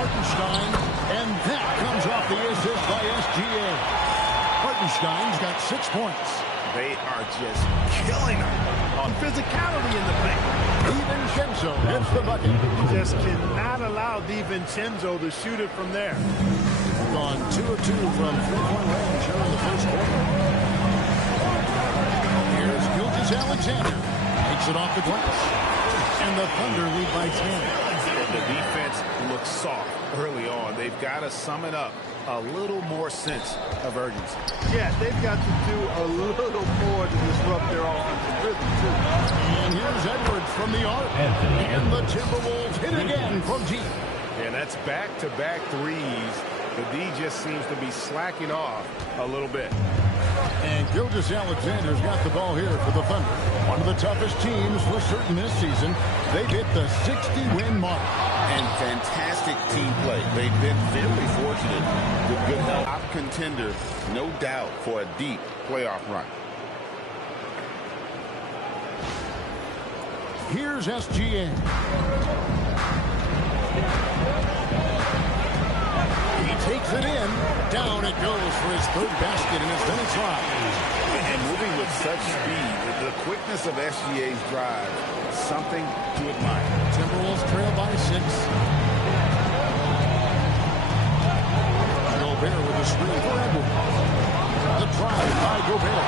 Hartenstein, and that comes off the assist by SGA. Hartenstein's got 6 points. They are just killing them on physicality in the paint. DiVincenzo hits the bucket. You just cannot allow DiVincenzo to shoot it from there. Gone 2 of 2 from three-point range here in the first quarter. Here's Gilgeous-Alexander. Takes it off the glass. And the Thunder lead by 10. The defense looks soft early on. They've got to sum it up. A little more sense of urgency. Yeah, they've got to do a little more to disrupt their offensive rhythm, too. And here's Edwards from the arc. And the Timberwolves hit again from deep. And that's back-to-back threes. The D just seems to be slacking off a little bit. And Gilgeous-Alexander's got the ball here for the Thunder. One of the toughest teams for certain this season. They've hit the 60-win mark. And fantastic team play. They've been very fortunate with good help. Top contender, no doubt, for a deep playoff run. Here's SGA. He takes it in. Down it goes for his third basket, and it's done its drive. And moving with such speed, the quickness of SGA's drive, something to admire. Timberwolves trail by 6. Gobert with a screen for Edwards. The drive by Gobert.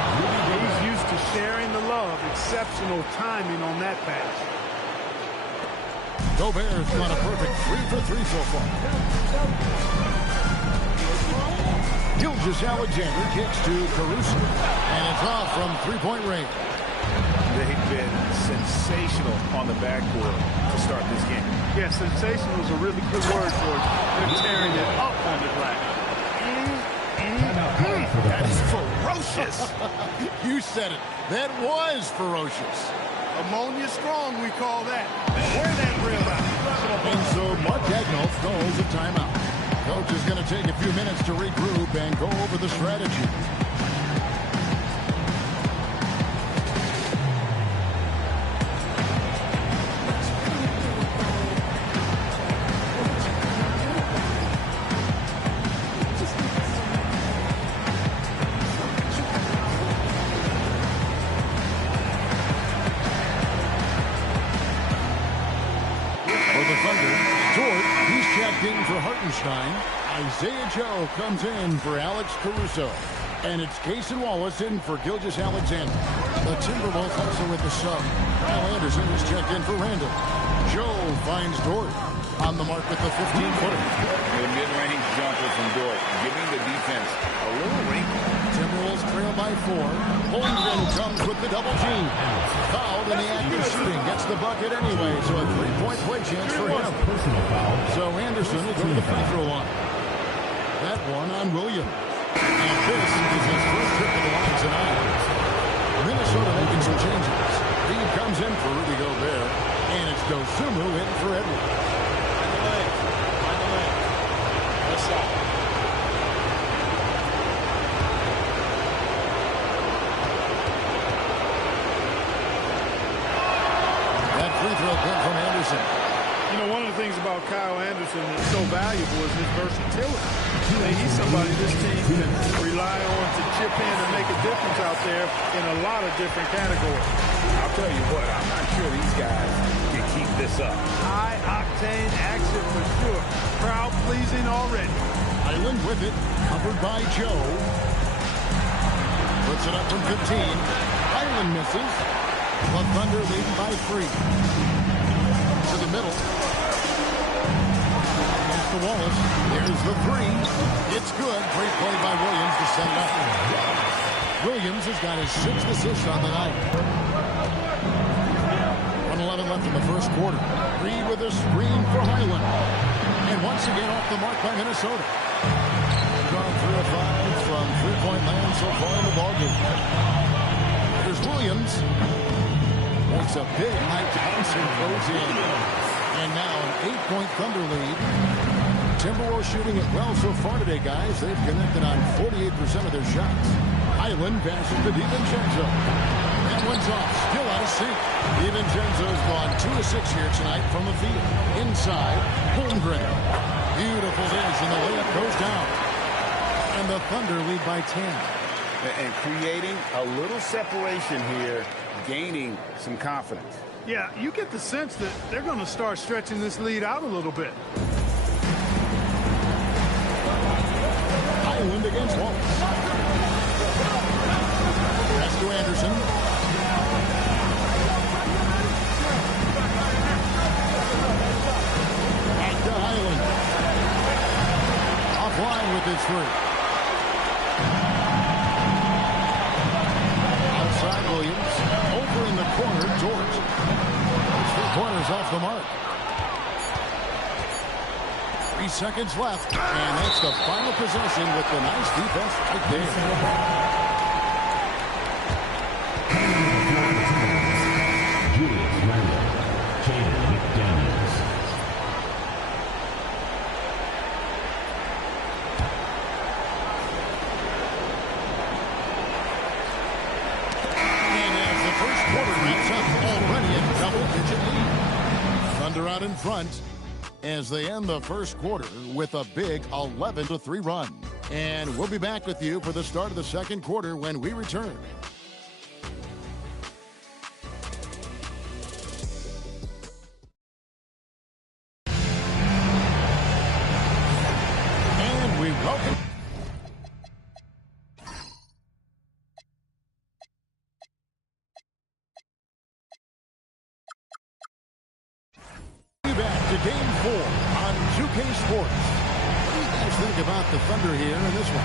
He's used to sharing the love. Exceptional timing on that pass. Gobert's got a perfect 3 for 3 so far. Gilgeous-Alexander kicks to Caruso. And it's off from three-point range. They've been sensational on the backcourt to start this game. Yeah, sensational is a really good word for it. They're tearing it up on the glass. That's ferocious. You said it. That was ferocious. Ammonia strong, we call that. Wear that rim out. And so Mark Daigneault calls a timeout. Coach is going to take a few minutes to regroup and go over the strategy. Isaiah Joe comes in for Alex Caruso. And it's Cason Wallace in for Gilgeous-Alexander. The Timberwolves also with the sub. Kyle Anderson is checked in for Randall. Joe finds Dort on the mark with the 15-footer. The mid-range jumper from Dort, giving the defense a little wrinkle. Timberwolves trail by 4. Holmgren comes with the double team. Fouled in the act of shooting. Gets the bucket anyway, so a 3-point play chance for him. So Anderson will go to the free throw line. That one on Williams. And this is his first trip to the line tonight. Minnesota making some changes. Reed comes in for Rudy Gobert. And it's Dosunmu in for Edwards. On the leg. What's up? That free throw good from Anderson. You know, one of the things about Kyle Anderson that's so valuable is his versatility. He's somebody this team can rely on to chip in and make a difference out there in a lot of different categories. I'll tell you what, I'm not sure these guys can keep this up. High-octane action for sure. Crowd-pleasing already. Island with it, covered by Joe. Puts it up from 15. Island misses. The Thunder leading by 3. To the middle. Against the Wallace. There's the 3. It's good. Great play by Williams to set it up. Williams has got his 6th assist on the night. 1:11 left in the first quarter. Reed with a screen for Highland. And once again off the mark by Minnesota. Gone 3 of 5 from three-point land so far in the ballgame. There's Williams. Makes a big Mike Johnson goes in. And now an 8-point Thunder lead. Timberwolves shooting it well so far today, guys. They've connected on 48% of their shots. Highland passes to DiVincenzo. That one's off. Still out of sync. DiVincenzo's gone 2 of 6 here tonight from the field. Inside, Holmgren. Beautiful dish, and the layup goes down. And the Thunder lead by 10. And creating a little separation here, gaining some confidence. Yeah, you get the sense that they're going to start stretching this lead out a little bit. Highland against Wallace. Pass to Anderson. Back to Highland. Offline with his three. Outside Williams. Over in the corner, George. His 3 pointers off the mark. 3 seconds left, and that's the final possession with the nice defense right there. Julius Randle, Jaden McDaniels. And as the first quarter wraps up, already a double-digit lead. Thunder out in front as they end the first quarter with a big 11-3 run. And we'll be back with you for the start of the second quarter when we return. And we welcome... back to Game 4 on 2K Sports. What do you guys think about the Thunder here in this one?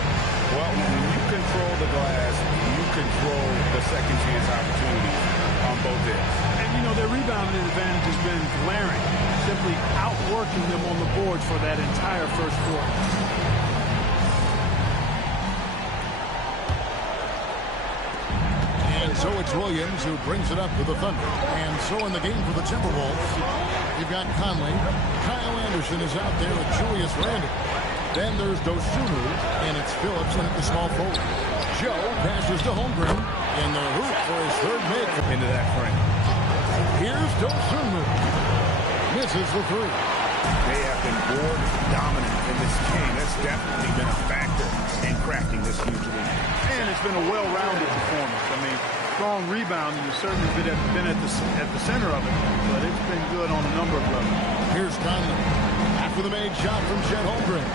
Well, when you control the glass, you control the second chance opportunities on both ends. And, you know, their rebounding advantage has been glaring, simply outworking them on the boards for that entire first quarter. And so it's Williams who brings it up to the Thunder. And so in the game for the Timberwolves, you've got Conley. Kyle Anderson is out there with Julius Randle. Then there's Dosunmu, and it's Phillips in at the small forward. Joe passes to Holmgren in the hoop for his third make. Into that frame. Here's Dosunmu. Misses the three. They have been board dominant in this game. That's definitely been a factor in cracking this huge lead. And it's been a well-rounded performance. I mean, strong rebounding has certainly been at the center of it, but it's been good on a number of levels. Here's Conley. After the made shot from Chet Holmgren.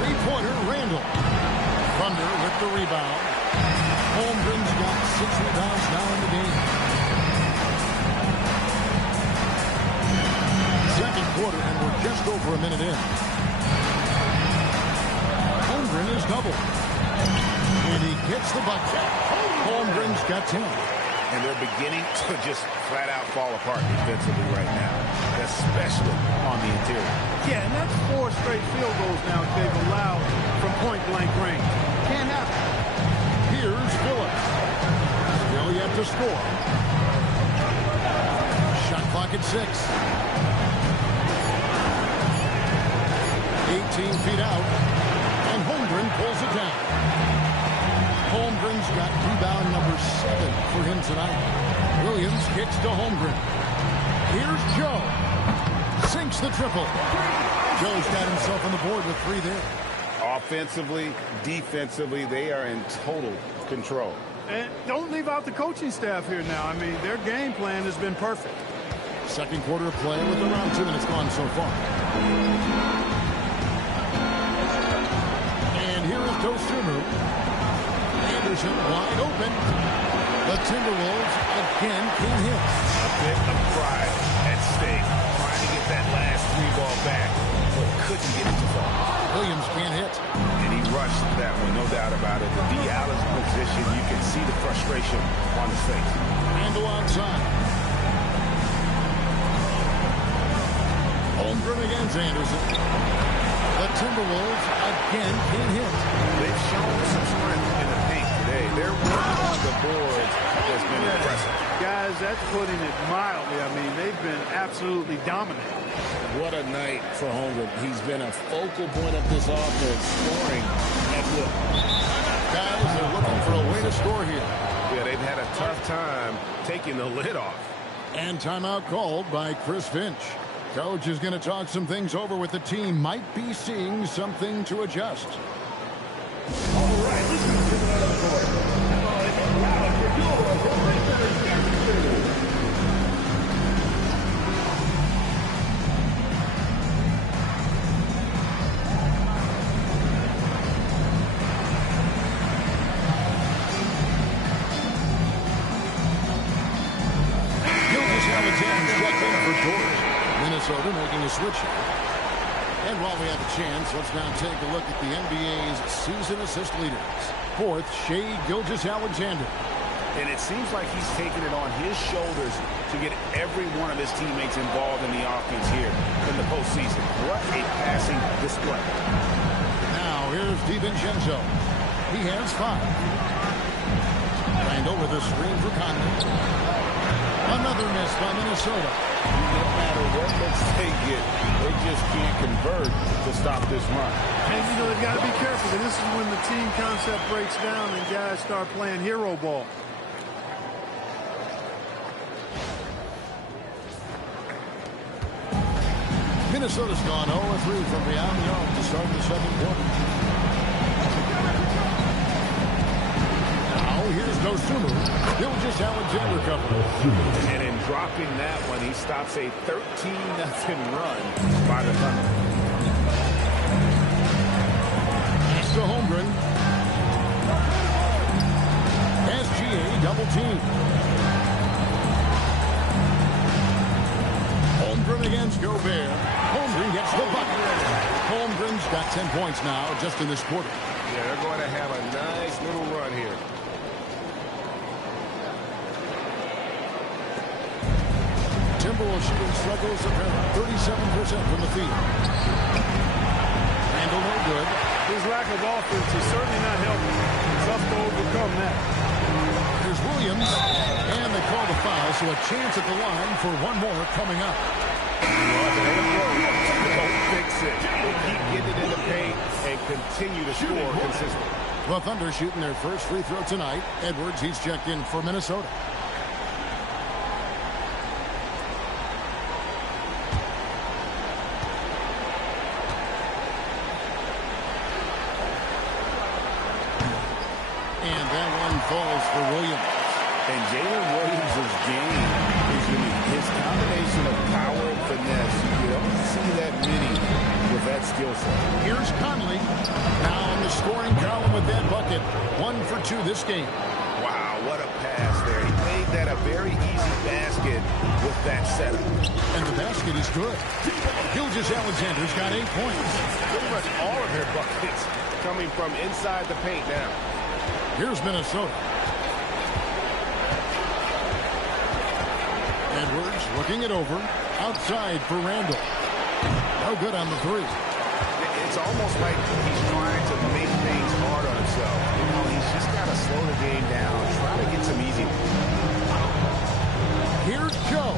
Three-pointer, Randle. Thunder with the rebound. Holmgren's got 6 rebounds now in the game. Second quarter, and we're just over a minute in. Holmgren is double. And he gets the bucket. Holmgren's got 10. And they're beginning to just flat-out fall apart defensively right now, especially on the interior. Yeah, and that's 4 straight field goals now they've allowed from point-blank range. Can't happen. Here's Phillips. Still yet to score. Shot clock at 6. 18 feet out. And Holmgren pulls it down. Holmgren's got rebound number 7 for him tonight. Williams kicks to Holmgren. Here's Joe. Sinks the triple. Joe's got himself on the board with 3 there. Offensively, defensively, they are in total control. And don't leave out the coaching staff here now. I mean, their game plan has been perfect. Second quarter of play with around 2 minutes gone so far. And here is Dosunmu. Anderson wide open. The Timberwolves again can't hit. A bit of pride at stake, trying to get that last 3 ball back, but couldn't get it to fall. Williams can't hit. And he rushed that one, no doubt about it. The D. Allen's position, you can see the frustration on his face. Randle outside. Holmgren against Anderson. The Timberwolves again can't hit. They've shown some strength in the paint today. Their work on the boards has been impressive. Guys, that's putting it mildly. I mean, they've been absolutely dominant. What a night for Holmgren. He's been a focal point of this offense, scoring at will. Guys are looking for a way to score here. Yeah, they've had a tough time taking the lid off. And timeout called by Chris Finch. Coach is going to talk some things over with the team. Might be seeing something to adjust. All right, this is another court. Minnesota making a switch. And while we have a chance, let's now take a look at the NBA's season assist leaders. Fourth, Shai Gilgeous-Alexander. And it seems like he's taking it on his shoulders to get every one of his teammates involved in the offense here in the postseason. What a passing display. Now here's DiVincenzo. He has 5. Randall with a screen for Conley. Another miss by Minnesota. No matter what looks they get, they just can't convert to stop this run. And, you know, they've got to be careful. This is when the team concept breaks down and guys start playing hero ball. Minnesota's gone 0-3 from beyond the arc to start the second quarter. Now here's Dosunmu. Gilgeous-Alexander cover. And in dropping that one, he stops a 13-0 run by the Thunder. Pass to Holmgren. SGA double team. Holmgren against Gobert. Holmgren gets the bucket. Holmgren's got 10 points now just in this quarter. Yeah, they're going to have a nice little run here. Timberwolves shooting struggles apparently 37% from the field. Randall no good. His lack of offense is certainly not helping. Tough to overcome that. Here's Williams, and they call the foul, so a chance at the line for one more coming up. Don't fix it. They keep getting it in the paint and continue to score consistently. The Thunder shooting their first free throw tonight. Edwards, he's checked in for Minnesota. And that one falls for Williams. And Jalen Williams' game is unique. His combination of power and finesse, you don't see that many with that skill set. Here's Conley. Now in the scoring column with that bucket. 1 for 2 this game. Wow, what a pass there. He made that a very easy basket with that setup. And the basket is good. Gilgeous-Alexander's got 8 points. Pretty much all of their buckets coming from inside the paint now. Here's Minnesota. Edwards looking it over. Outside for Randall. No good on the 3. It's almost like he's trying to make things hard on himself. You know, he's just got to slow the game down. Try to get some easy. Here's Joe.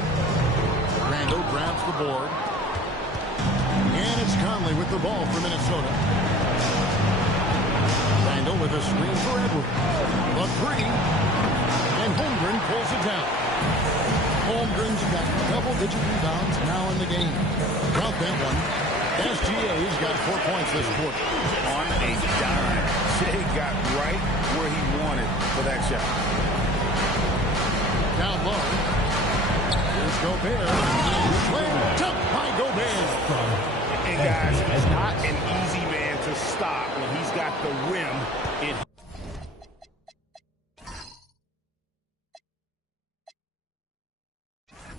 Randall grabs the board. And it's Conley with the ball for Minnesota. Randall with a screen for Edwards. The 3. And Holmgren pulls it down. Holmgren's got double-digit rebounds now in the game. Drop that one. SGA's got 4 points this quarter. On a dime. Shai got right where he wanted for that shot. Down low. Here's Gobert. Slammed up by Gobert. And guys, he's not an easy man to stop when he's got the rim in.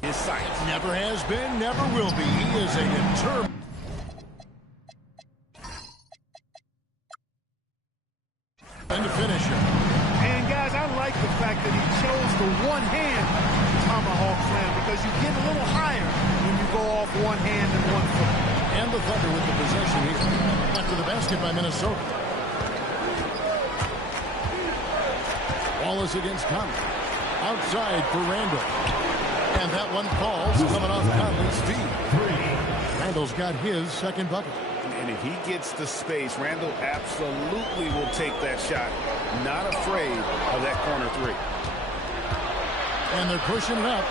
His sights. Never has been, never will be. He is a determined. And to finish it. And, guys, I like the fact that he chose the one-hand tomahawk slam because you get a little higher when you go off one hand and 1 foot. And the Thunder with the possession here. After the basket by Minnesota. Wallace against Conley. Outside for Randall. And that one falls coming off Conley's feet. Randall's got his second bucket. And if he gets the space, Randall absolutely will take that shot. Not afraid of that corner 3. And they're pushing it up.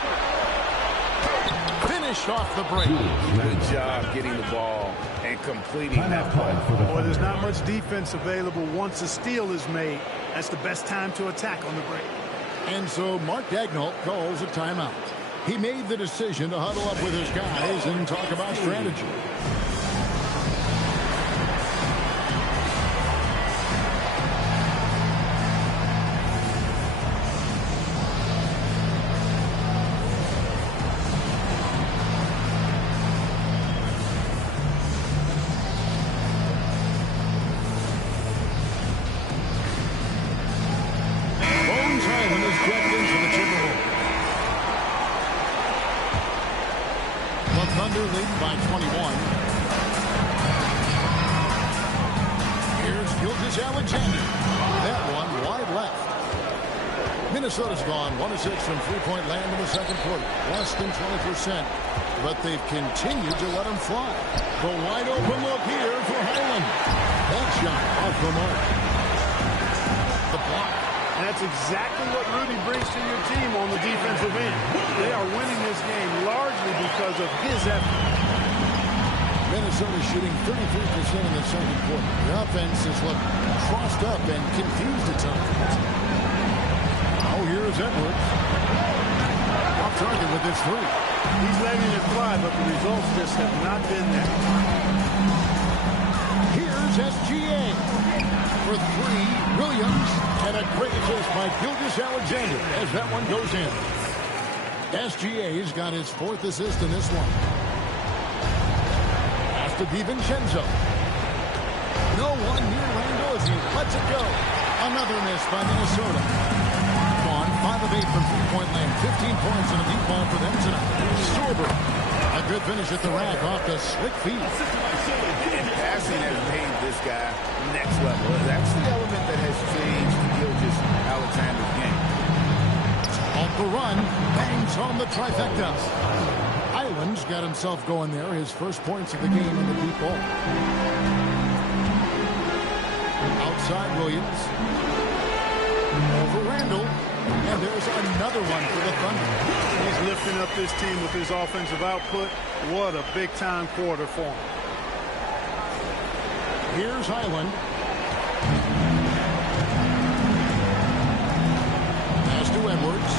finished off the break. Good job getting the ball and completing that play. Boy, there's not much defense available once a steal is made. That's the best time to attack on the break. And so Mark Daigneault calls a timeout. He made the decision to huddle up with his guys and talk about strategy. Leading by 21. Here's Gilgeous-Alexander. That one wide left. Minnesota's gone 1 of 6 from three-point land in the second quarter. Less than 20%. But they've continued to let them fly. The wide open look here for Highland. That shot off the mark. The block. That's exactly what Rudy brings to your team on the defensive end. They are winning this game largely because of his effort. Minnesota shooting 33% in the second quarter. The offense has looked crossed up and confused at times. Oh, here's Edwards. Off target with this three. He's letting it fly, but the results just have not been there. Here's SGA. For three, Williams, and a great assist by Gilgeous-Alexander as that one goes in. SGA's got his 4th assist in this one. Has to DiVincenzo. No one near Randall as he lets it go. Another miss by Minnesota. On 5 of 8 from three-point land. 15 points and a deep ball for them tonight. Sorber. A good finish at the rack off the slick feed. And passing has made this guy next level. That's the element that has changed Gilgeous-Alexander's game. Off the run, bangs on the trifecta. Highland's got himself going there. His first points of the game in the deep ball. Outside Williams. Over Randall. And there's another one for the Thunder. He's lifting up this team with his offensive output. What a big-time quarter for him. Here's Highland. Pass to Edwards.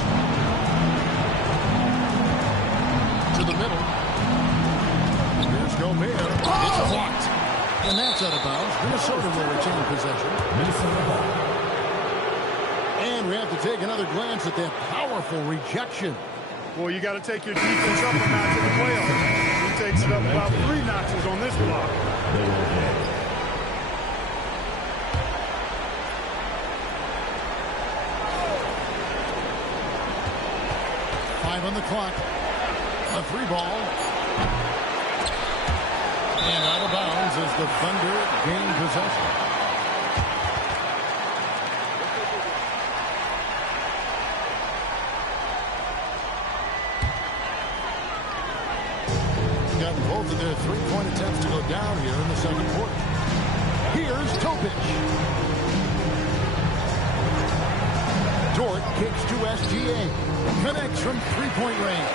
To the middle. Here's Gobert. It's blocked. And that's out of bounds. Minnesota will retain possession. And we have to take another glance at that powerful rejection. Well, you got to take your defense up a notch in the playoffs. He takes it up about 3 notches on this block. On the clock. A 3-ball. And out of bounds as the Thunder gain possession. Got both of their three-point attempts to go down here in the second quarter. Here's Topic. Dort kicks to SGA. Connects from three-point range.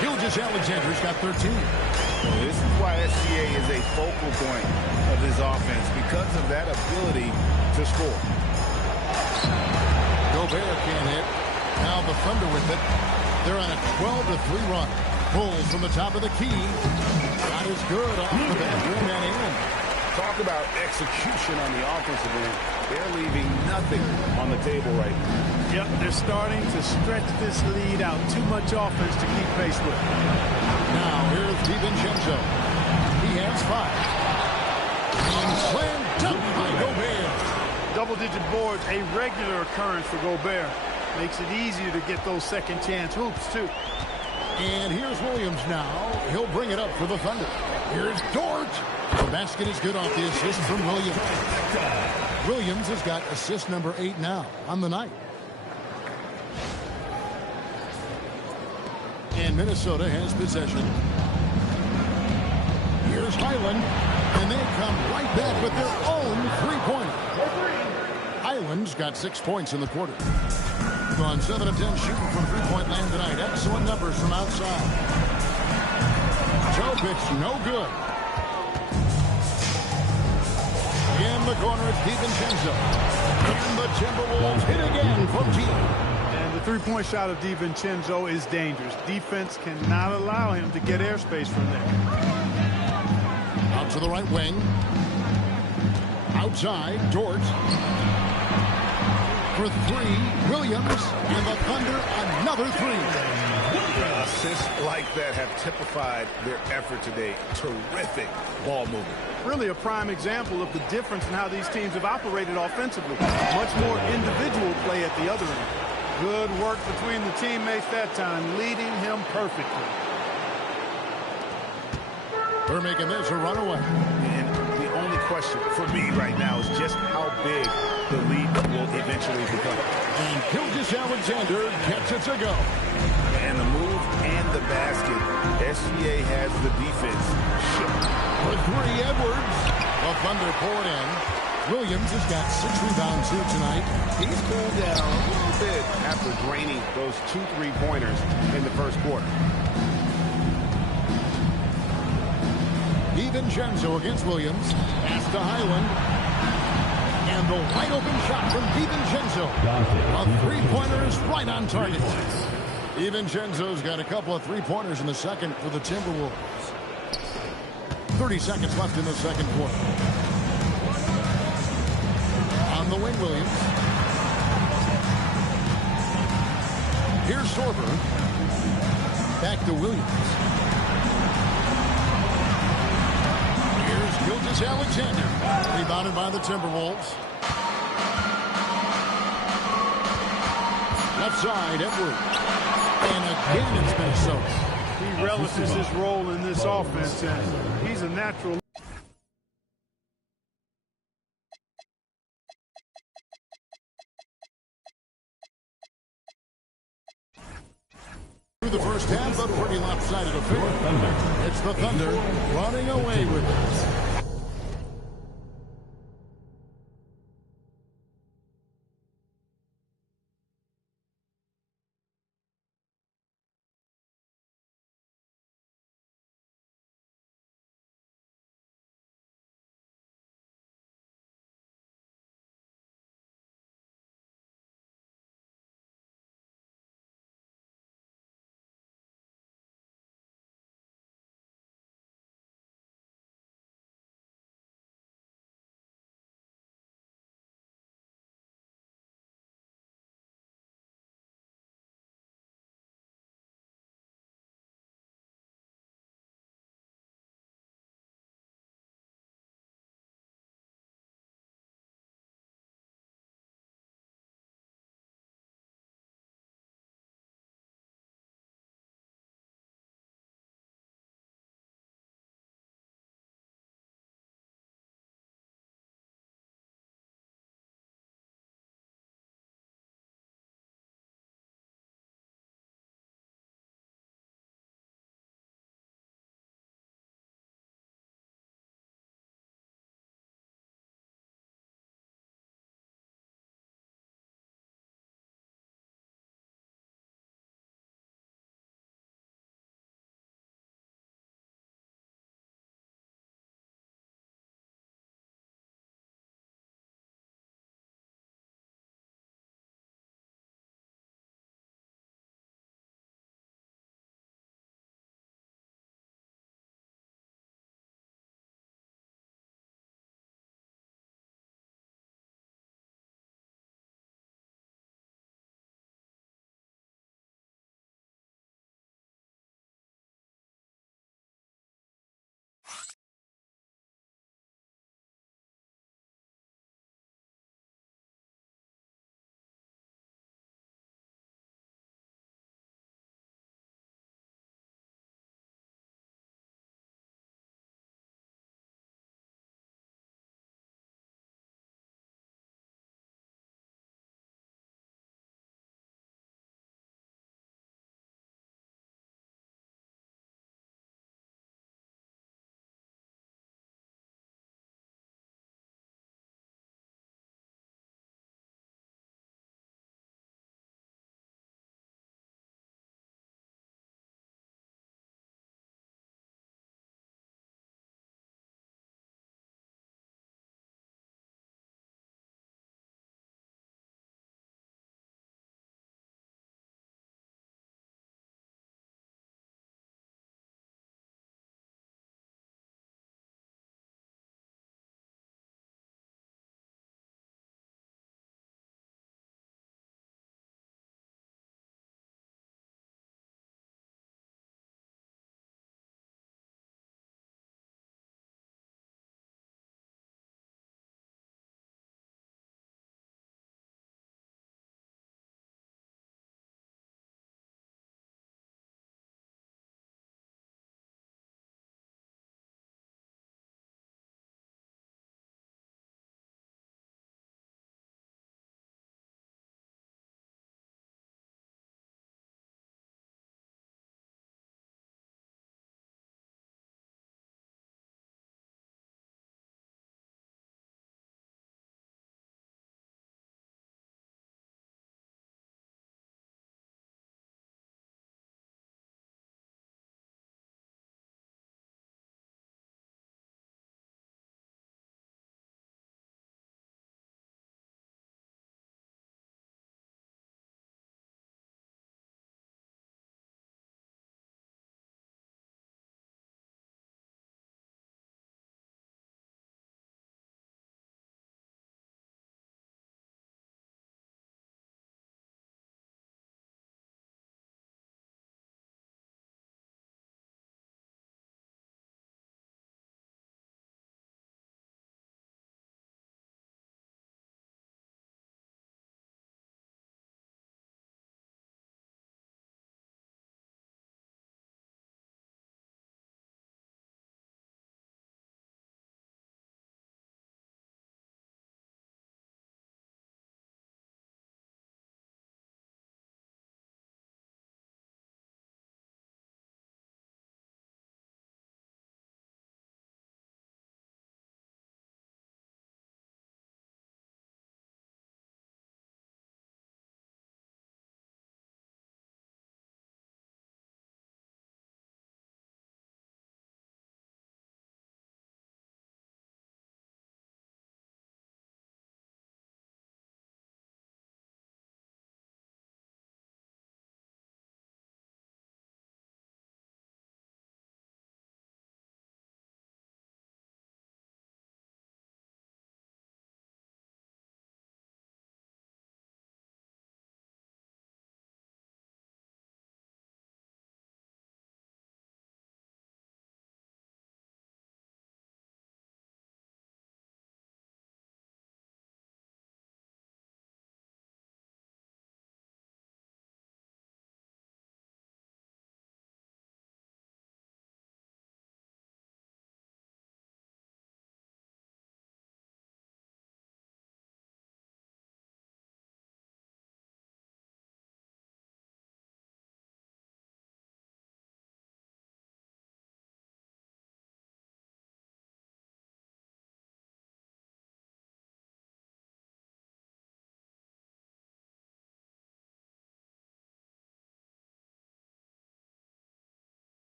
Gilgeous-Alexander's got 13. Well, this is why SGA is a focal point of his offense, because of that ability to score. Gobert can't hit. Now the Thunder with it. They're on a 12-3 run. Pulls from the top of the key. Not as good off the back rim and in. Talk about execution on the offensive end. They're leaving nothing on the table right now. Yep, they're starting to stretch this lead out. Too much offense to keep pace with. Now here's DiVincenzo. He has 5. And slam dunk by Gobert. Double-digit boards, a regular occurrence for Gobert. Makes it easier to get those second-chance hoops, too. And here's Williams now. He'll bring it up for the Thunder. Here's Dort. The basket is good off the assist from Williams. Williams has got assist number 8 now on the night. And Minnesota has possession. Here's Highland. And they come right back with their own three-pointer. Highland's got 6 points in the quarter. Gone 7 of 10 shooting from three-point land tonight. Excellent numbers from outside. 2-0 pitch, no good. In the corner, it's DiVincenzo. And the Timberwolves hit again from deep. And the three-point shot of DiVincenzo is dangerous. Defense cannot allow him to get airspace from there. Out to the right wing. Outside, Dort. For three, Williams. And the Thunder, another three. Assists like that have typified their effort today. Terrific ball movement. Really a prime example of the difference in how these teams have operated offensively. Much more individual play at the other end. Good work between the teammates that time, leading him perfectly. They're making this a runaway. And the only question for me right now is just how big the lead will eventually become. And Gilgeous-Alexander gets it to go. And the move and the basket. SGA has the defense. For three, Edwards. The Thunder pour it in. Williams has got 6 rebounds here tonight. He's cooled down a little bit after draining those 2 3-pointers in the first quarter. DiVincenzo against Williams. Pass to Highland. And the wide open shot from DiVincenzo. A three-pointer is right on target. DiVincenzo's got a couple of three-pointers in the second for the Timberwolves. 30 seconds left in the second quarter. On the wing, Williams. Here's Sorber. Back to Williams. Here's Gilgeous-Alexander. Rebounded by the Timberwolves. Left side, Edwards. And again, it's Minnesota. He relishes his role in this offense, and he's a natural. Through the first half, a pretty lopsided affair. It's the Thunder running away with it.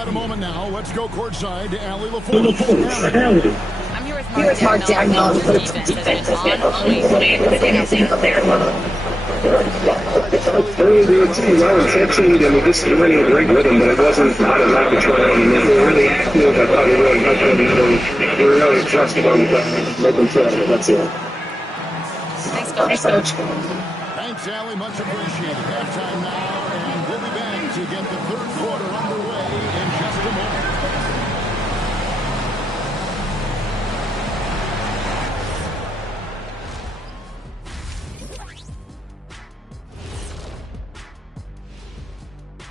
got a moment now. Let's go courtside to Allie LaForge. I'm here with Mark Dagnall. Your defense has been on point. Everything I've seen up there. Really good team. I was actually, this is running a great rhythm, but it wasn't out of lack of trying. They were really active. I thought we really helped them. We were really trusting them, let them try. That's it. Thanks, Coach. Thanks, Allie. Much appreciated. Halftime now, and we'll be back to get the third quarter underway in just a moment.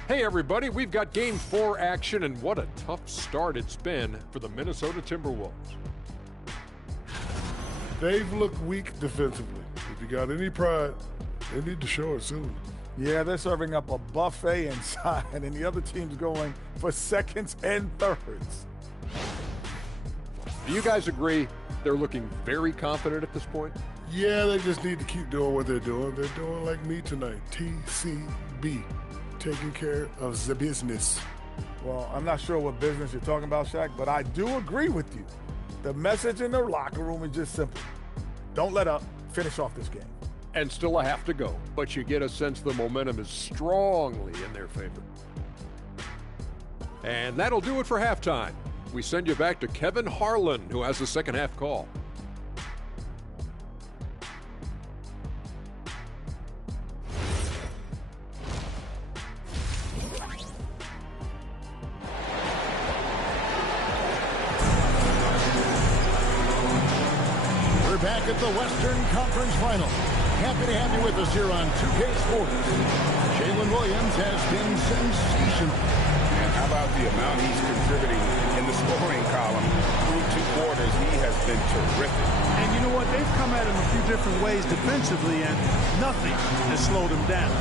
Hey everybody, we've got Game 4 action, and what a tough start it's been for the Minnesota Timberwolves. They've looked weak defensively. If you got any pride, they need to show it soon. Yeah, they're serving up a buffet inside, and the other team's going for seconds and thirds. Do you guys agree they're looking very confident at this point? Yeah, they just need to keep doing what they're doing. They're doing like me tonight, TCB. Taking care of the business. Well, I'm not sure what business you're talking about, Shaq, but I do agree with you. The message in the locker room is just simple. Don't let up. Finish off this game. And still a half to go, but you get a sense the momentum is strongly in their favor. And that'll do it for halftime. We send you back to Kevin Harlan, who has the second half call. Back at the Western Conference Final. Happy to have you with us here on 2K Sports. Jalen Williams has been sensational. And how about the amount he's contributing in the scoring column? Through 2 quarters, he has been terrific. And you know what? They've come at him a few different ways defensively, and nothing has slowed him down.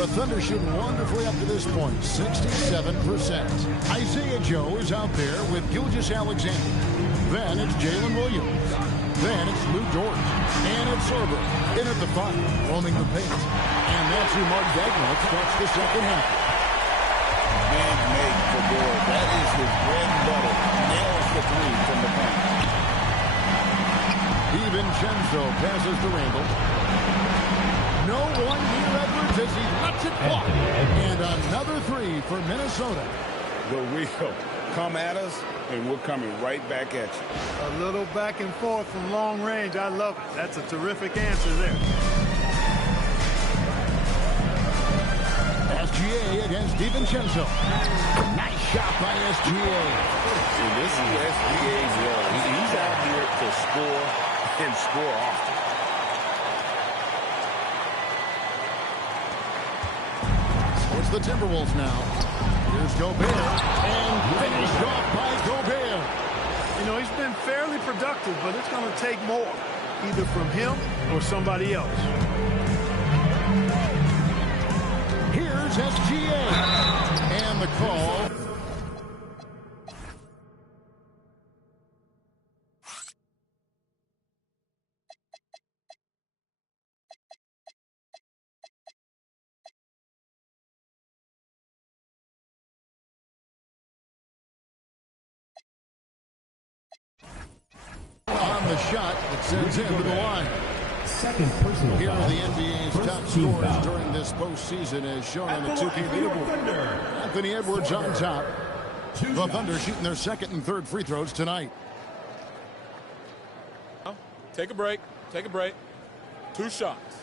The Thunder shooting wonderfully up to this point, 67%. Isaiah Joe is out there with Gilgeous-Alexander. Then it's Jalen Williams. Then it's Lou Dort. And it's Sorber in at the 5, roaming the paint. And that's who Mark Dagnall starts the second half. Man-made for Dort. That is his bread and butter. Nails the 3 from the paint. DiVincenzo passes to Randall. No one near Edwards as he lets it fly. And another 3 for Minnesota. The real come at us, and we're coming right back at you. A little back and forth from long range. I love it. That's a terrific answer there. SGA against DiVincenzo. Nice shot by SGA. See, this is SGA's role. He's out here to score and score often. It's the Timberwolves now. Here's Gobert. And finished off by Gobert. You know, he's been fairly productive, but it's going to take more, either from him or somebody else. Here's SGA. And the call. On the shot that sends him to the line. Second personal Here foul. are the NBA's top scorers during this postseason as shown on the 2K leaderboard. Anthony Edwards on top. The Thunder shooting their second and third free throws tonight. Take a break. Take a break. 2 shots.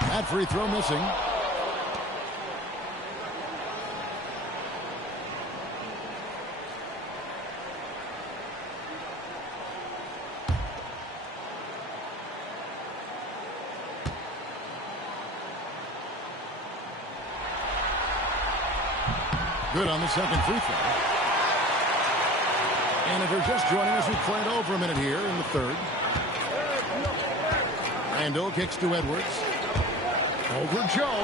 That free throw missing. Good on the second free throw. And if you're just joining us, we've played over a minute here in the third. Randall kicks to Edwards. Over Joe.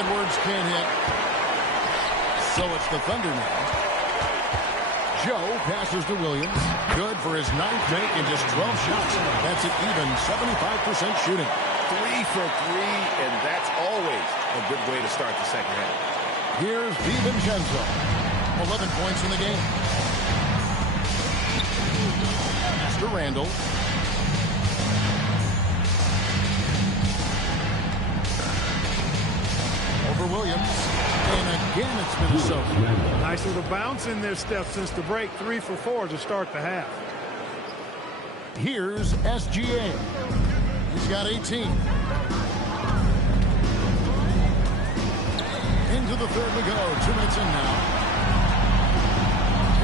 Edwards can't hit. So it's the Thunder now. Joe passes to Williams. Good for his 9th make in just 12 shots. That's an even 75% shooting. 3 for 3, and that's always a good way to start the second half. Here's DiVincenzo. 11 points in the game. Pass to Randall. Over Williams. And again, it's Minnesota. Nice little bounce in their step since the break. 3 for 4 to start the half. Here's SGA. He's got 18. Into the third we go. 2 minutes in now.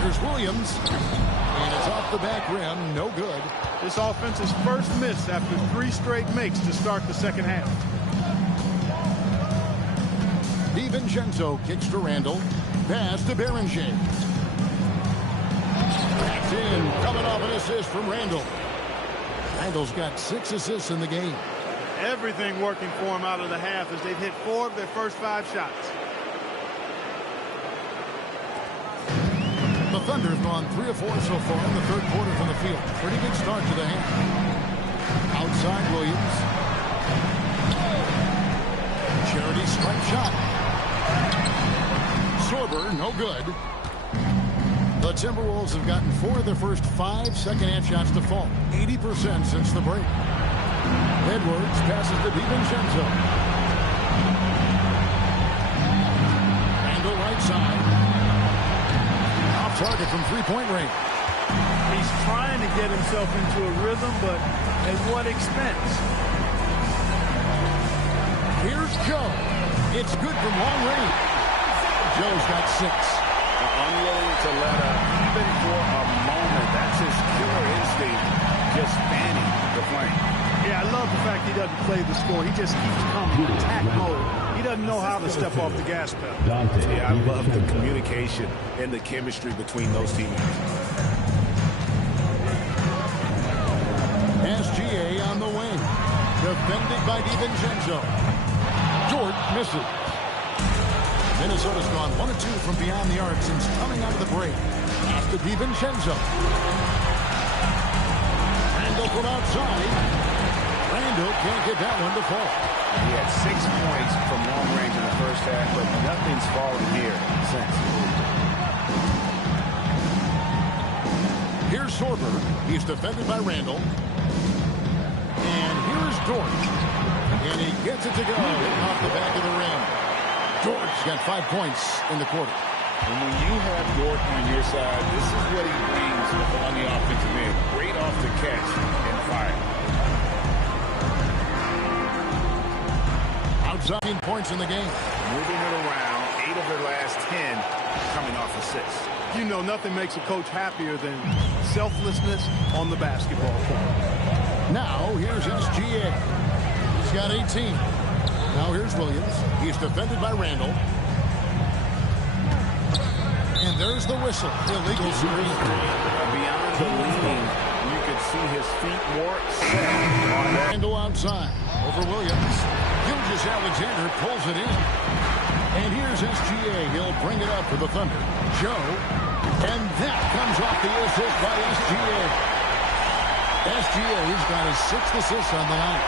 Here's Williams. And it's off the back rim. No good. This offense's first miss after 3 straight makes to start the second half. DiVincenzo kicks to Randall. Pass to Berenger. Backed in. Coming off an assist from Randall. Randall's got 6 assists in the game. Everything working for him out of the half as they've hit 4 of their first 5 shots. The Thunder have gone 3 of 4 so far in the third quarter from the field. Pretty good start to the half. Outside Williams. Charity strike shot. Sorber, no good. The Timberwolves have gotten 4 of their first 5 second-half shots to fall. 80% since the break. Edwards passes to DiVincenzo. Randall right side. Off target from three-point range. He's trying to get himself into a rhythm, but at what expense? Here's Joe. It's good from long range. Joe's got 6. Unwilling to let up even for a moment. That's his killer instinct, just fanning the flame. Yeah, I love the fact he doesn't play the score. He just keeps coming. Attack mode. He doesn't know how to step off the gas pedal. Yeah, I love the communication and the chemistry between those teammates. SGA on the wing. Defended by DiVincenzo. Dort misses. Minnesota's gone 1 of 2 from beyond the arc since coming out of the break. Pass to DiVincenzo. Randall from outside. Randall can't get that one to fall. He had 6 points from long range in the first half, but nothing's fallen here since. Here's Sorber. He's defended by Randall. And here's Dort. And he gets it to go. Hitting off the back of the rim. Dort's got 5 points in the quarter. And when you have Dort on your side, this is what he brings on the offensive end. Great off the catch and fire. Outside points in the game. Moving it around. 8 of their last 10 coming off assists. You know, nothing makes a coach happier than selflessness on the basketball court. Now, here's SGA. He's got 18. Now here's Williams. He's defended by Randall. And there's the whistle. Illegal screen. Beyond the leaning, you could see his feet more set on that. Randall outside. Over Williams. Gilgeous-Alexander pulls it in. And here's SGA. He'll bring it up for the Thunder. Joe. And that comes off the assist by SGA. SGA's got his 6th assist on the night.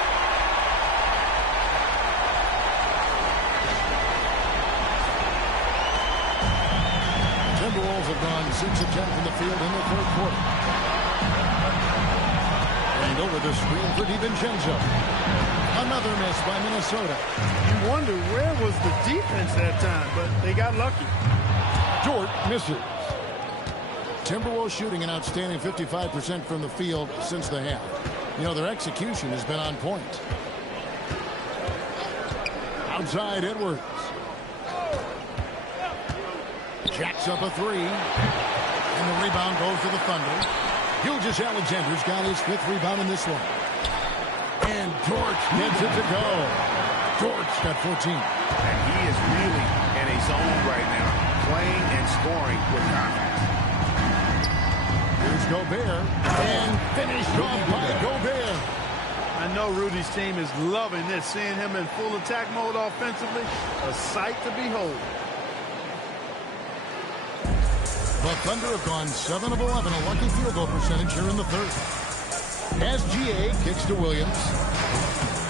Timberwolves have gone 6 of 10 from the field in the third quarter. And over the screen for DiVincenzo. Another miss by Minnesota. You wonder where was the defense that time, but they got lucky. Dort misses. Timberwolves shooting an outstanding 55% from the field since the half. You know, their execution has been on point. Outside Edwards. Jacks up a 3. And the rebound goes to the Thunder. Gilgeous-Alexander's got his 5th rebound in this one. And Dort gets it to go. Dort's got 14. And he is really in a zone right now, playing and scoring with confidence. Here's Gobert. And finished off by Gobert. I I know Rudy's team is loving this, seeing him in full attack mode offensively. A sight to behold. The Thunder have gone 7 of 11, a lucky field goal percentage here in the third. As GA kicks to Williams.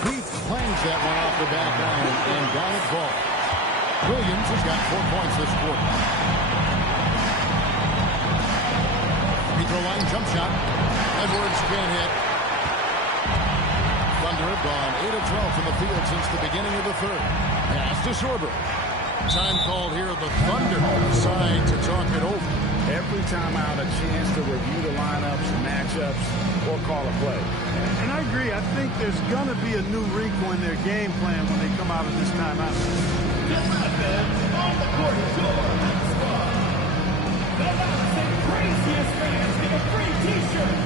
He clangs that one off the back iron and down it falls. Williams has got 4 points this quarter. Free throw line jump shot. Edwards can't hit. Thunder have gone 8 of 12 from the field since the beginning of the third. Pass to Sorber. Time called here. The Thunder decide to talk it over. Every time out, a chance to review the lineups, matchups, or call a play. And I agree. I think there's going to be a new wrinkle in their game plan when they come out of this timeout. The 11 on the court, your squad. The loudest and craziest fans get a free T-shirt.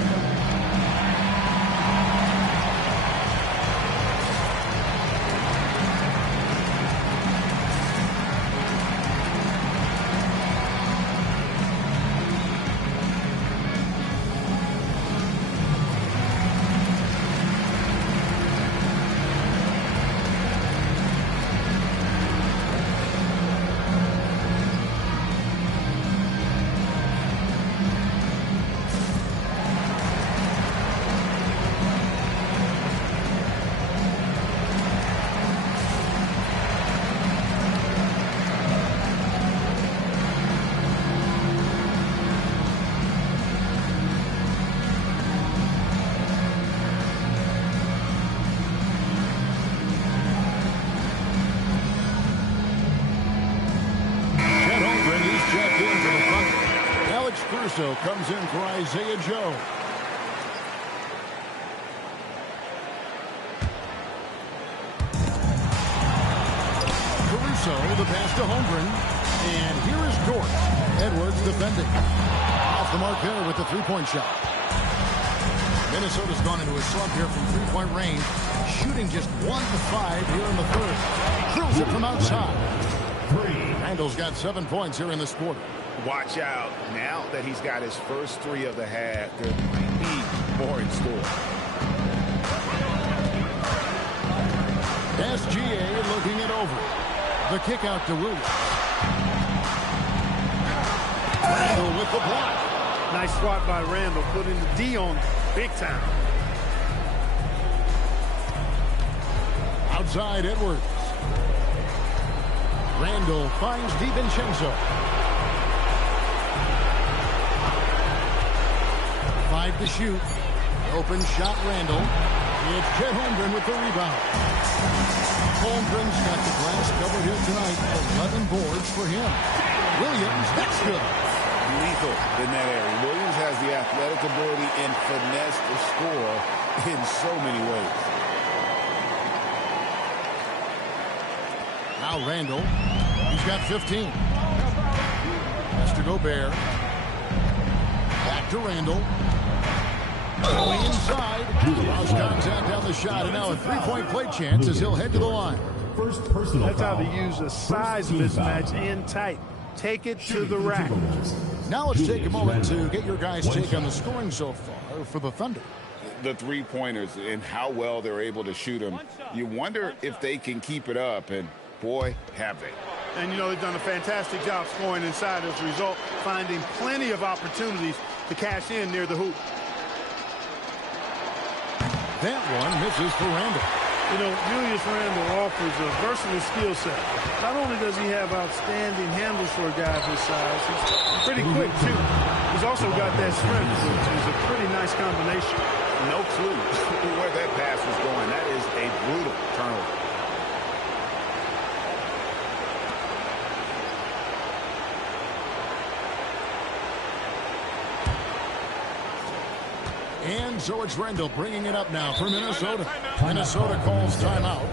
Comes in for Isaiah Joe. Caruso, the pass to Holmgren. And here is Dort. Edwards defending. Off the mark there with the three-point shot. Minnesota's gone into a slump here from three-point range. Shooting just 1 of 5 here in the third. Drills it from outside. Randall's got 7 points here in this quarter. Watch out. Now that he's got his first 3 of the half, there might be more in store. SGA looking it over. The kick out to Williams. Randall with the block. Nice swat by Randall, putting the D on big time. Outside Edwards. Randall finds DiVincenzo. 5 to shoot. Open shot Randall. It's Chet Holmgren with the rebound. Holmgren's got the glass covered here tonight. 11 boards for him. Williams, that's good. Lethal in that area. Williams has the athletic ability and finesse to score in so many ways. Now Randall. He's got 15. Has to Gobert. Back to Randall. Going inside. Draws contact down the shot. And now a three-point play chance as he'll head to the line. First personal That's how foul. to use a size mismatch in tight. Take it to the rack. Now let's take a moment to get your guys' take on the scoring so far for the Thunder. The three-pointers and how well they're able to shoot them. You wonder if they can keep it up, and boy, have they. And, you know, they've done a fantastic job scoring inside as a result, finding plenty of opportunities to cash in near the hoop. That one misses for Randall. You know, Julius Randle offers a versatile skill set. Not only does he have outstanding handles for a guy of his size, he's pretty quick, too. He's also got that strength, which is a pretty nice combination. No clue where that pass was going. That is a brutal turnover. And so it's Randall bringing it up now for Minnesota. Minnesota calls timeout.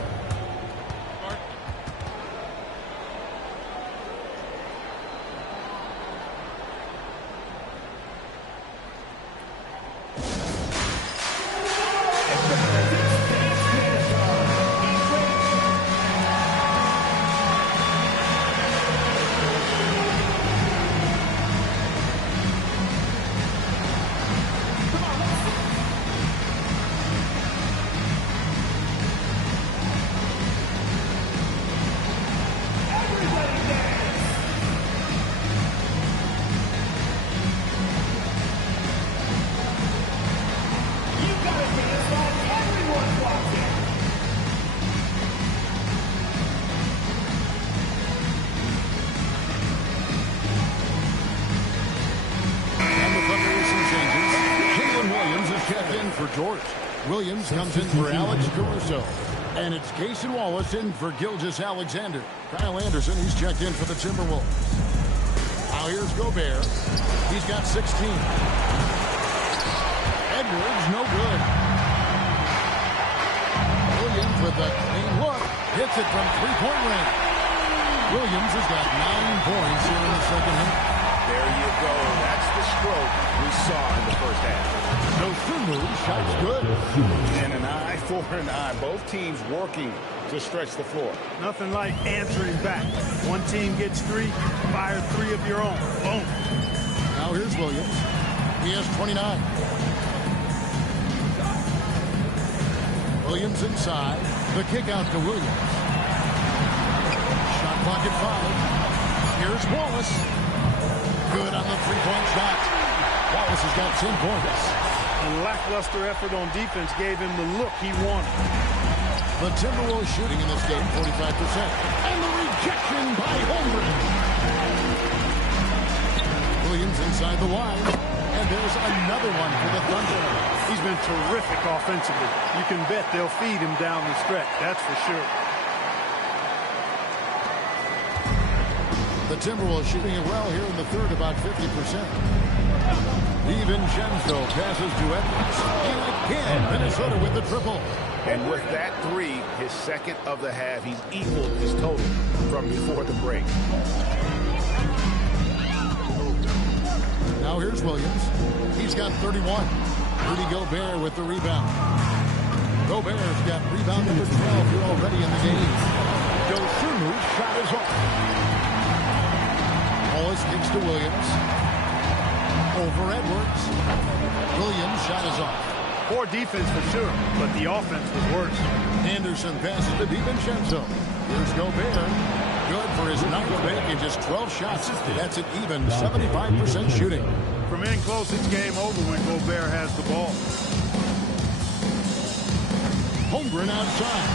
for George. Williams comes in for Alex Caruso. And it's Cason Wallace in for Gilgeous-Alexander. Kyle Anderson, he's checked in for the Timberwolves. Now here's Gobert. He's got 16. Edwards, no good. Williams with a clean look. Hits it from three-point range. Williams has got 9 points here in the second half. There you go. That's the stroke we saw in the first half. Dosunmu shot's good. And an eye for an eye. Both teams working to stretch the floor. Nothing like answering back. One team gets 3, fire 3 of your own. Boom. Now here's Williams. He has 29. Williams inside. The kick out to Williams. Shot clock at 5. Here's Wallace. Good on the three-point shot. Wallace has got 10 points. A lackluster effort on defense gave him the look he wanted. The Timberwolves shooting in this game 45%. And the rejection by Holmgren. Williams inside the line. And there's another one for the Thunder. He's been terrific offensively. You can bet they'll feed him down the stretch. That's for sure. The Timberwolves shooting it well here in the third, about 50%. DiVincenzo passes to Edwards. And again, Minnesota with the triple. And with that 3, his second of the half, he's equaled his total from before the break. Now here's Williams. He's got 31. Rudy Gobert with the rebound. Gobert's got rebound number 12 here already in the game. Dosunmu's shot is off. Wallace kicks to Williams. Over Edwards. Williams' shot is off. Poor defense for sure, but the offense was worse. Anderson passes to DiVincenzo. Here's Gobert. Good for his 9th break in just 12 shots. That's an even 75% shooting. From in close, it's game over when Gobert has the ball. Holmgren outside.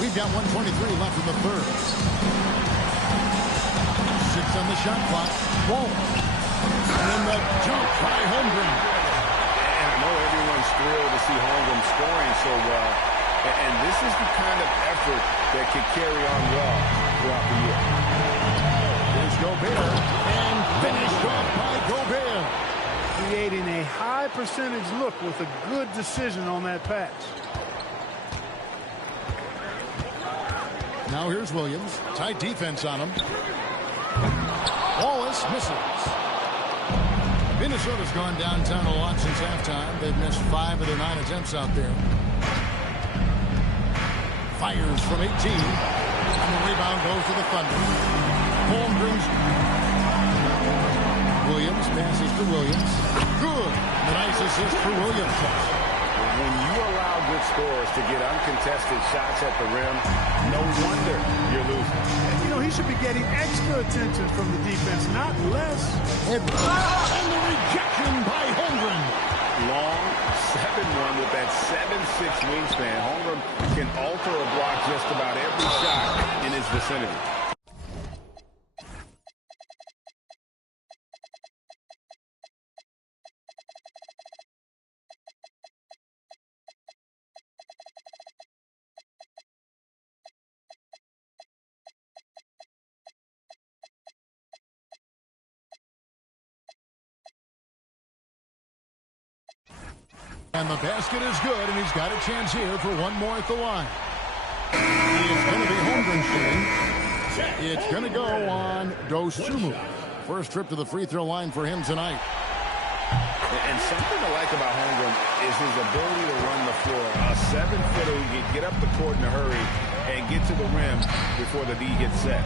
We've got 1:23 left in the third. 6 on the shot clock. Wallace. And the jump by Holmgren. And I know everyone's thrilled to see Holmgren scoring so well. And this is the kind of effort that could carry on well throughout the year. Here's Gobert. And finished off by Gobert. Creating a high percentage look with a good decision on that pass. Now here's Williams. Tight defense on him. Wallace misses. Minnesota's gone downtown a lot since halftime. They've missed 5 of their 9 attempts out there. Fires from 18. And the rebound goes to the Thunder. Holmgren's. Williams passes to Williams. Good. The nice assist for Williams. When you allow good scorers to get uncontested shots at the rim, no wonder you're losing. You know, he should be getting extra attention from the defense, not less. Edwards. And the rejection by Holmgren. Long 7-1 with that 7'6" wingspan. Holmgren can alter or block just about every shot in his vicinity. And the basket is good, and he's got a chance here for one more at the line. It's going to be Holmgren shooting. It's going to go on Dosunmu. First trip to the free throw line for him tonight. And something I like about Holmgren is his ability to run the floor. A 7-footer who can get up the court in a hurry and get to the rim before the D gets set.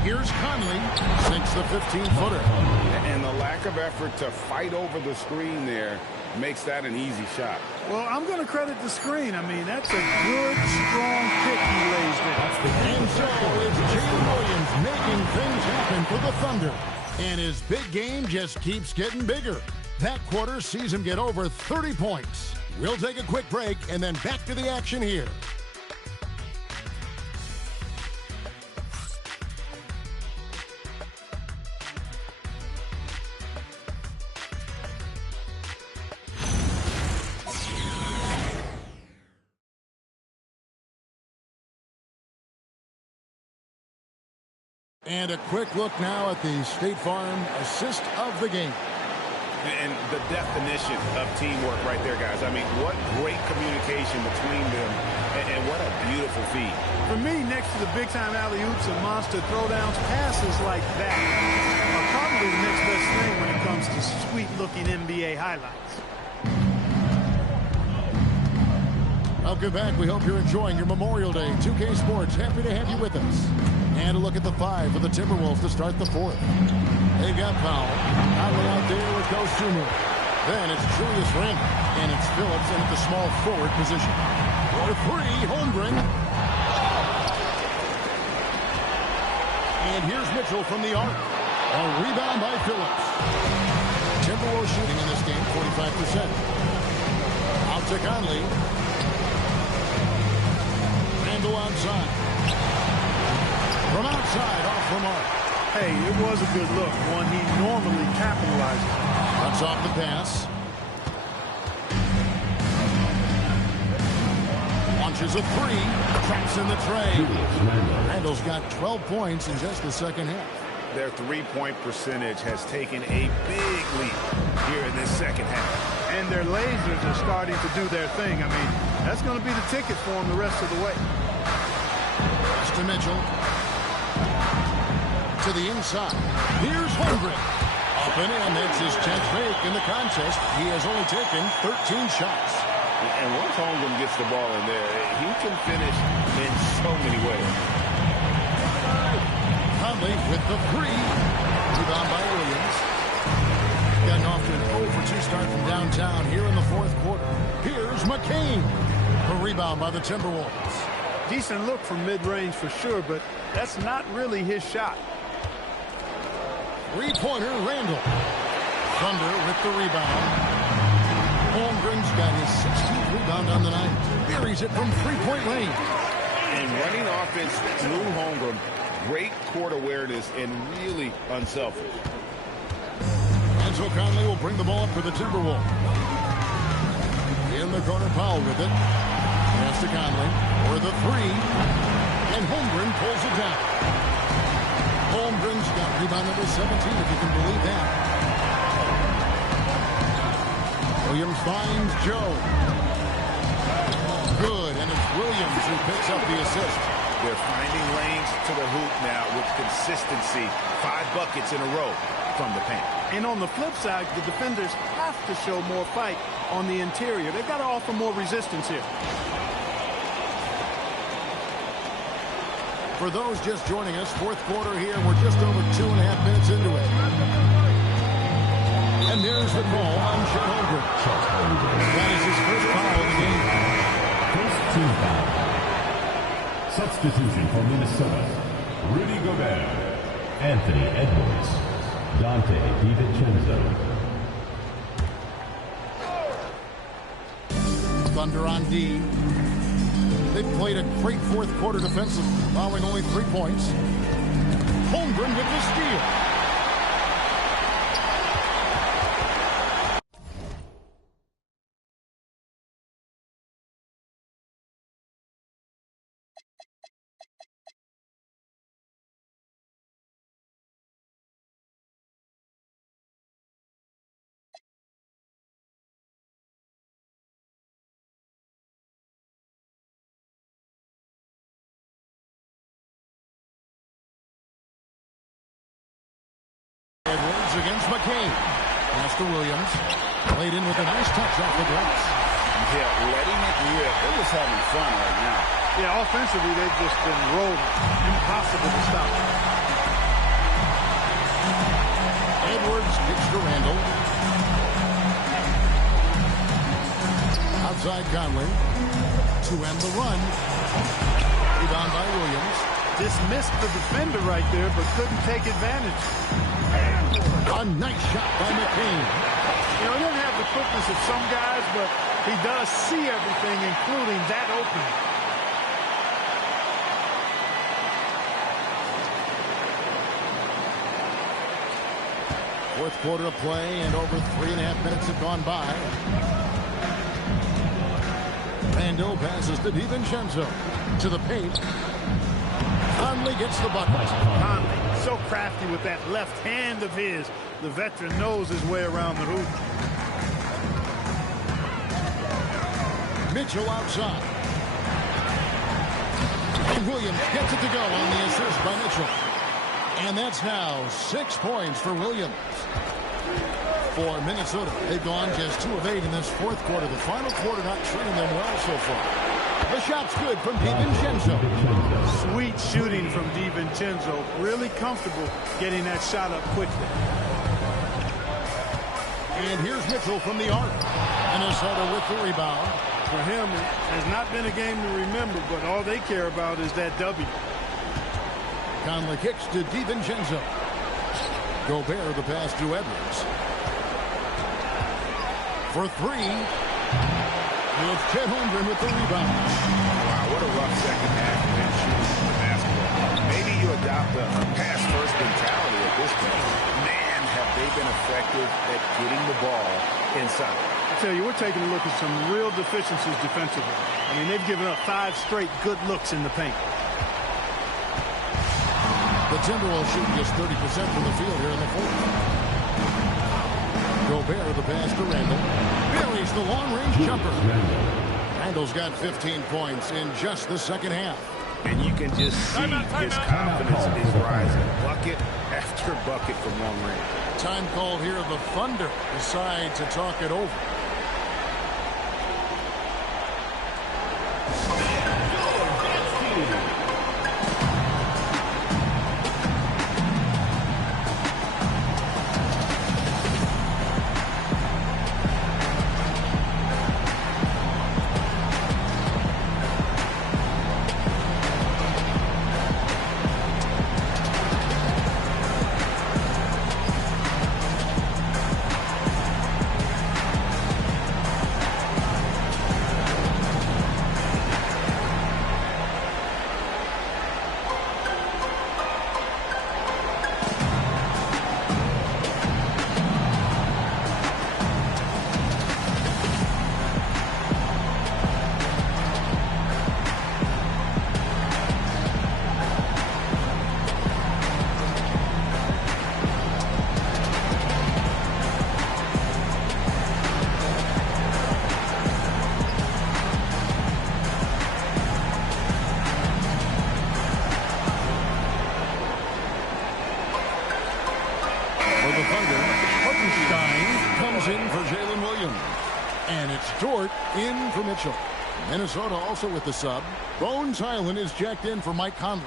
Here's Conley, sinks the 15-footer. And the lack of effort to fight over the screen there makes that an easy shot. Well, I'm going to credit the screen. I mean, that's a good, strong kick he lays there. And so it's Jalen Williams making things happen for the Thunder. And his big game just keeps getting bigger. That quarter sees him get over 30 points. We'll take a quick break and then back to the action here. And a quick look now at the State Farm assist of the game. And the definition of teamwork right there, guys. I mean, what great communication between them, and what a beautiful feed. For me, next to the big-time alley-oops and monster throwdowns, passes like that are probably the next best thing when it comes to sweet-looking NBA highlights. Welcome back. We hope you're enjoying your Memorial Day. 2K Sports, happy to have you with us. And a look at the 5 for the Timberwolves to start the 4th. They got Powell. Conley out there with Dosunmu. Then it's Julius Randle. And it's Phillips in at the small forward position. For 3, Holmgren. And here's Mitchell from the arc. A rebound by Phillips. Timberwolves shooting in this game, 45%. Out to Conley. Randle outside. From outside, off the mark. Hey, it was a good look, one he normally capitalizes on. Cuts off the pass. Launches a 3. Traps in the tray. Randle's got 12 points in just the second half. Their three-point percentage has taken a big leap here in this second half. And their lasers are starting to do their thing. I mean, that's going to be the ticket for them the rest of the way. Pass to Mitchell. To the inside. Here's Holmgren. Up and in. That's his 10th make in the contest. He has only taken 13 shots. And once Holmgren gets the ball in there, he can finish in so many ways. Conley with the 3. Rebound by Williams. Gotten off to an 0 for 2 start from downtown here in the 4th quarter. Here's McCain. A rebound by the Timberwolves. Decent look from mid-range for sure, but that's not really his shot. 3-pointer, Randle. Thunder with the rebound. Holmgren's got his 16th rebound on the night. Buries it from 3-point range. And running offense through Holmgren, great court awareness and really unselfish. Enzo Conley will bring the ball up for the Timberwolves. In the corner, Powell with it. Pass to Conley for the 3. And Holmgren pulls it down. Holmgren's got rebound number 17, if you can believe that. Williams finds Joe. Good, and it's Williams who picks up the assist. They're finding lanes to the hoop now with consistency. 5 buckets in a row from the paint. And on the flip side, the defenders have to show more fight on the interior. They've got to offer more resistance here. For those just joining us, 4th quarter here. We're just over 2.5 minutes into it. And there's the call on Chet Holmgren. That is his first foul of the game. First team foul. Substitution for Minnesota. Rudy Gobert. Anthony Edwards. Dante DiVincenzo. Thunder on D. They played a great 4th quarter defensively, allowing only 3 points. Holmgren with the steal. Edwards against McCain. Pass to Williams. Played in with a nice touch off the glass. Yeah, letting it rip. They're just having fun right now. Yeah, offensively, they've just been rolling. Impossible to stop. Edwards kicks to Randle. Outside Conley. To end the run. Rebound by Williams. Dismissed the defender right there, but couldn't take advantage. A nice shot by McCain. You know, he doesn't have the quickness of some guys, but he does see everything, including that opening. Fourth quarter of play, and over 3.5 minutes have gone by. Randle passes to DiVincenzo. To the paint. Conley gets the bucket. Conley crafty with that left hand of his. The veteran knows his way around the hoop. Mitchell outside. And Williams gets it to go on the assist by Mitchell. And that's now 6 points for Williams. For Minnesota, they've gone just 2 of 8 in this fourth quarter. The final quarter not treating them well so far. The shot's good from DiVincenzo. Sweet shooting from DiVincenzo. Really comfortable getting that shot up quickly. And here's Mitchell from the arc. Minnesota with the rebound. For him, it has not been a game to remember, but all they care about is that W. Conley kicks to DiVincenzo. Gobert the pass to Edwards. For 3. It's Chet Holmgren with the rebound. Wow, what a rough second half for him shooting the basketball. Maybe you adopt a pass-first mentality at this point. Man, have they been effective at getting the ball inside. I tell you, we're taking a look at some real deficiencies defensively. I mean, they've given up 5 straight good looks in the paint. The Timberwolves shooting just 30% from the field here in the fourth. Gobert the pass to Randall. Buries the long-range jumper. Randall's got 15 points in just the second half. And you can just see his confidence is rising. Bucket after bucket from long range. Time called here. The Thunder decide to talk it over. In for Mitchell. Minnesota also with the sub. Bones Hyland is jacked in for Mike Conley.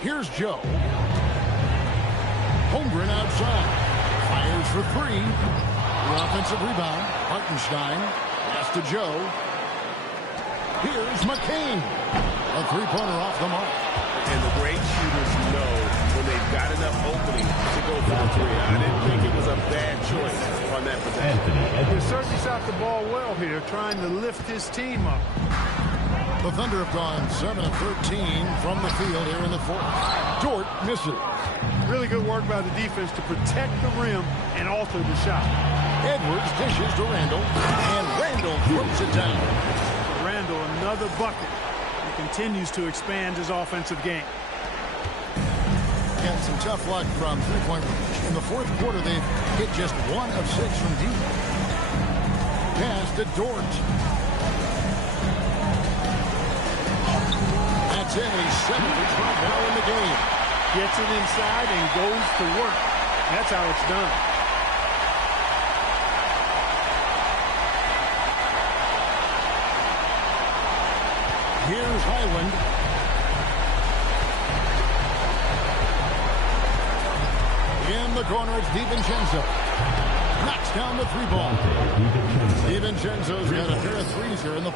Here's Joe. Holmgren outside. Fires for 3. The offensive rebound. Hartenstein. Pass to Joe. Here's McCain. A 3-pointer off the mark. And the great shooters know when they've got enough opening to go for the 3. I didn't think it was a bad choice on that possession. He certainly shot the ball well here, trying to lift his team up. The Thunder have gone 7 of 13 from the field here in the fourth. Dort misses. Really good work by the defense to protect the rim and alter the shot. Edwards dishes to Randall, and Randall throws it down. For Randall, another bucket. He continues to expand his offensive game. And some tough luck from three-point range. In the fourth quarter, they've hit just 1 of 6 from deep. Pass to Dort. That's it. He's 7 for 12 now in the game. Gets it inside and goes to work. That's how it's done. Here's Hyland. In the corner, it's DiVincenzo. Knocks down the 3 ball. DiVincenzo's got a pair of threes here in the...